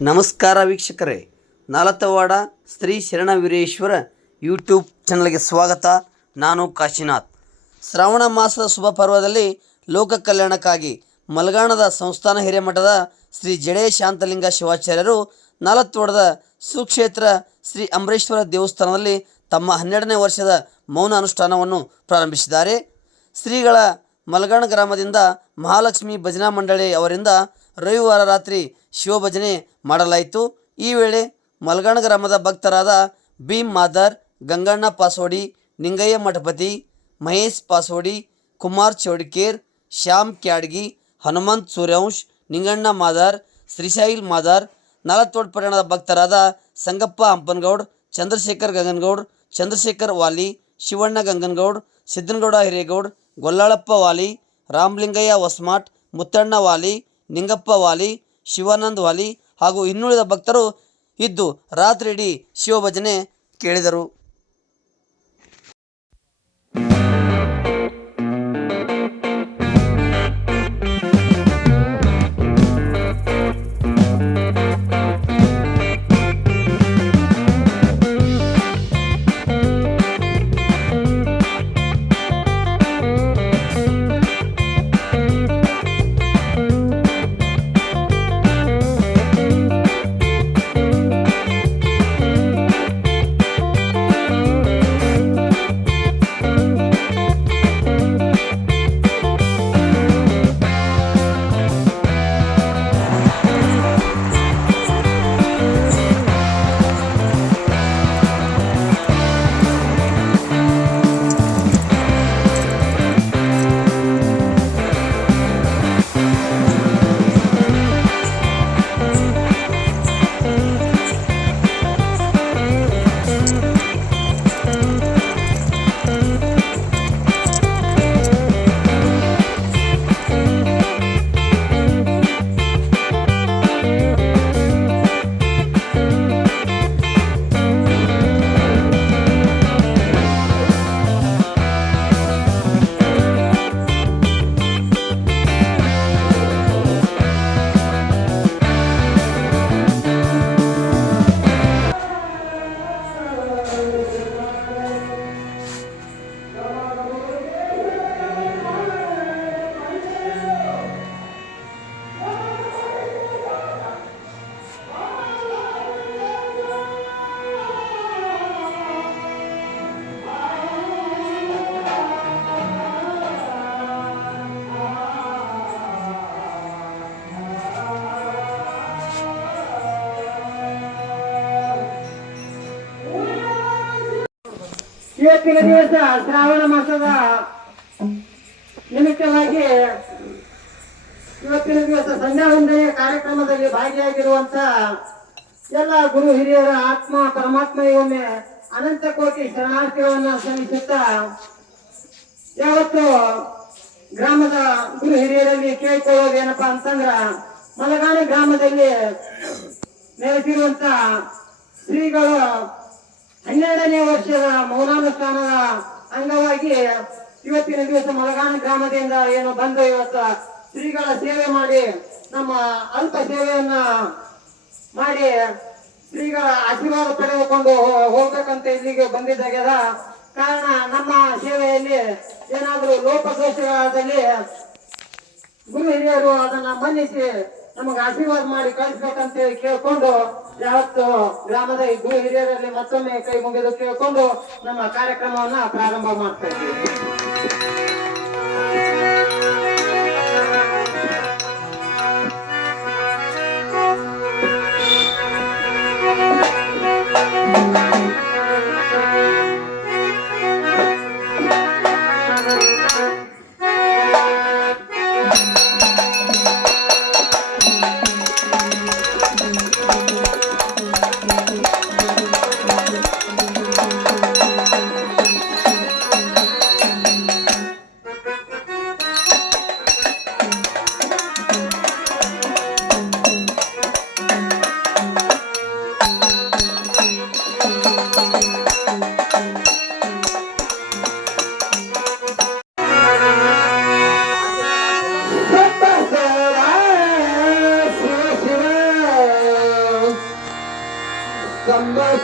ನಮಸ್ಕಾರ ವೀಕ್ಷಕರೇ, ನಾಲತವಾಡ ಶ್ರೀ ಶರಣವೀರೇಶ್ವರ ಯೂಟ್ಯೂಬ್ ಚಾನಲ್ಗೆ ಸ್ವಾಗತ. ನಾನು ಕಾಶಿನಾಥ್. ಶ್ರಾವಣ ಮಾಸದ ಶುಭ ಪರ್ವದಲ್ಲಿ ಲೋಕ ಕಲ್ಯಾಣಕ್ಕಾಗಿ ಮಲ್ಗಾಣದ ಸಂಸ್ಥಾನ ಹಿರೇಮಠದ ಶ್ರೀ ಜಡೆ ಶಾಂತಲಿಂಗ ಶಿವಾಚಾರ್ಯರು ನಾಲತವಾಡದ ಸುಕ್ಷೇತ್ರ ಶ್ರೀ ಅಂಬರೇಶ್ವರ ದೇವಸ್ಥಾನದಲ್ಲಿ ತಮ್ಮ 12ನೇ ವರ್ಷದ ಮೌನ ಅನುಷ್ಠಾನವನ್ನು ಪ್ರಾರಂಭಿಸಿದ್ದಾರೆ. ಶ್ರೀಗಳ ಮಲ್ಗಾಣ ಗ್ರಾಮದಿಂದ ಮಹಾಲಕ್ಷ್ಮಿ ಭಜನಾ ಮಂಡಳಿ ಅವರಿಂದ ರವಿವಾರ ರಾತ್ರಿ ಶಿವಭಜನೆ ಮಾಡಲಾಯಿತು. ಈ ವೇಳೆ ಮಲ್ಗಾಣ ಗ್ರಾಮದ ಭಕ್ತರಾದ ಭೀಮ್ ಮಾದರ್, ಗಂಗಣ್ಣ ಪಾಸೋಡಿ, ನಿಂಗಯ್ಯ ಮಠಪತಿ, ಮಹೇಶ್ ಪಾಸೋಡಿ, ಕುಮಾರ್ ಚೌಡಿಕೇರ್, ಶ್ಯಾಮ್ ಕ್ಯಾಡ್ಗಿ, ಹನುಮಂತ್ ಸೂರ್ಯವಂಶ್, ನಿಂಗಣ್ಣ ಮಾದರ್, ಶ್ರೀಶೈಲ್ ಮಾದರ್, ನಾಲತವಾಡ ಪಟ್ಟಣದ ಭಕ್ತರಾದ ಸಂಗಪ್ಪ ಹಂಪನಗೌಡ್, ಚಂದ್ರಶೇಖರ್ ಗಂಗನಗೌಡ್, ಚಂದ್ರಶೇಖರ್ ವಾಲಿ, ಶಿವಣ್ಣ ಗಂಗನಗೌಡ್, ಸಿದ್ದನಗೌಡ ಹಿರೇಗೌಡ್, ಗೊಲ್ಲಾಳಪ್ಪ ವಾಲಿ, ರಾಮಲಿಂಗಯ್ಯ ಹೊಸ್ಮಾಟ್, ಮುತ್ತಣ್ಣ ವಾಲಿ, ನಿಂಗಪ್ಪ ವಾಲಿ, ಶಿವಾನಂದ್ ವಾಲಿ ಹಾಗೂ ಇನ್ನುಳಿದ ಭಕ್ತರು ಇದ್ದು ರಾತ್ರಿಯಿಡೀ ಶಿವಭಜನೆ ಕೇಳಿದರು. ಇವತ್ತಿನ ದಿವಸ ಶ್ರಾವಣ ಮಾಸದ ನಿಮಿತ್ತವಾಗಿ ಇವತ್ತಿನ ದಿವಸ ಸಂಧ್ಯಾ ವಂದನೆಯ ಕಾರ್ಯಕ್ರಮದಲ್ಲಿ ಭಾಗಿಯಾಗಿರುವಂತ ಎಲ್ಲ ಗುರು ಹಿರಿಯರ ಆತ್ಮ ಪರಮಾತ್ಮ ಒಮ್ಮೆ ಅನಂತ ಕೋಟಿ ಶರಣಾರ್ಥಿಗಳನ್ನ ಸಲ್ಲಿಸುತ್ತಾ ಯಾವತ್ತು ಗ್ರಾಮದ ಗುರು ಹಿರಿಯರಲ್ಲಿ ಕೇಳ್ಕೊಳ್ಳೋದು ಏನಪ್ಪಾ ಅಂತಂದ್ರ ಮಲಗಾಣ ಗ್ರಾಮದಲ್ಲಿ ನೆಲೆಸಿರುವಂತ ಶ್ರೀಗಳು 12ನೇ ವರ್ಷದ ಮೌನಾನುಷ್ಠಾನದ ಅಂಗವಾಗಿ ಇವತ್ತಿನ ದಿವಸ ಮಲಗಾಣ ಗ್ರಾಮದಿಂದ ಏನು ಬಂದು ಇವತ್ತು ಶ್ರೀಗಳ ಸೇವೆ ಮಾಡಿ ನಮ್ಮ ಅಲ್ಪ ಸೇವೆಯನ್ನ ಮಾಡಿ ಶ್ರೀಗಳ ಆಶೀರ್ವಾದ ಪಡೆದುಕೊಂಡು ಹೋಗ್ಬೇಕಂತ ಇಲ್ಲಿಗೆ ಬಂದಿದ್ದಾಗ್ಯದ. ಕಾರಣ ನಮ್ಮ ಸೇವೆಯಲ್ಲಿ ಏನಾದರೂ ಲೋಪದೋಷಗಳಲ್ಲಿ ಗುರು ಹಿರಿಯರು ಅದನ್ನ ಮನ್ನಿಸಿ ನಮಗೆ ಆಶೀರ್ವಾದ ಮಾಡಿ ಕಳಿಸ್ಬೇಕಂತ ಹೇಳಿ ಕೇಳ್ಕೊಂಡು ಯಾವತ್ತು ಗ್ರಾಮದ ಈ ಗುರು ಹಿರಿಯರಲ್ಲಿ ಮತ್ತೊಮ್ಮೆ ಕೈ ಮುಗಿದು ಕೇಳ್ಕೊಂಡು ನಮ್ಮ ಕಾರ್ಯಕ್ರಮವನ್ನ ಪ್ರಾರಂಭ ಮಾಡ್ತಾ ಇದ್ದೀವಿ. Yeah.